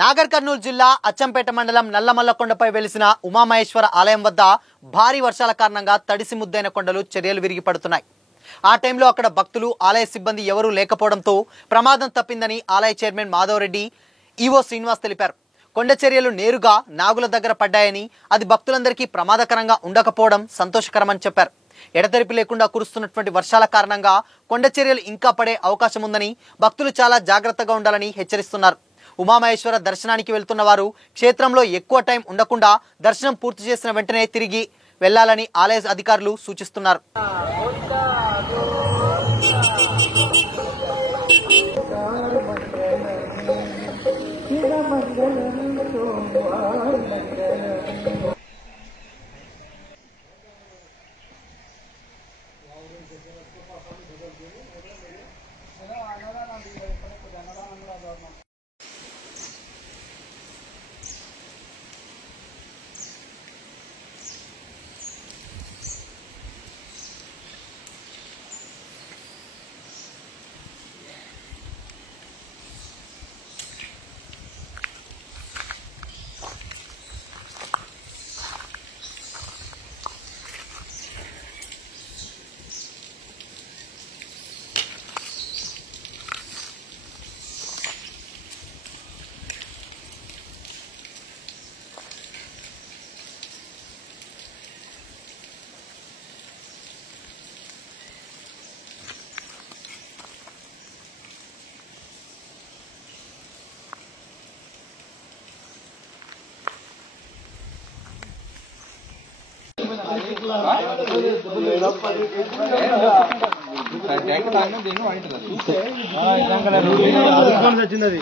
నాగర్ కర్నూలు జిల్లా అచ్చంపేట మండలం నల్లమల్లకొండపై వెలిసిన ఉమామహేశ్వర ఆలయం వద్ద భారీ వర్షాల కారణంగా తడిసి ముద్దైన కొండలు చర్యలు విరిగి పడుతున్నాయి. ఆ టైంలో అక్కడ భక్తులు ఆలయ సిబ్బంది ఎవరూ లేకపోవడంతో ప్రమాదం తప్పిందని ఆలయ చైర్మన్ మాధవరెడ్డి ఈవో శ్రీనివాస్ తెలిపారు. కొండ చర్యలు నేరుగా నాగుల దగ్గర పడ్డాయని, అది భక్తులందరికీ ప్రమాదకరంగా ఉండకపోవడం సంతోషకరమని చెప్పారు. ఎడతెరిపి లేకుండా కురుస్తున్నటువంటి వర్షాల కారణంగా కొండ చర్యలు ఇంకా పడే అవకాశం ఉందని, భక్తులు చాలా జాగ్రత్తగా ఉండాలని హెచ్చరిస్తున్నారు. ఉమామహేశ్వర దర్శనానికి వెళ్తున్న వారు క్షేత్రంలో ఎక్కువ టైం ఉండకుండా దర్శనం పూర్తి చేసిన వెంటనే తిరిగి వెళ్లాలని ఆలయ అధికారులు సూచిస్తున్నారు. వచ్చింది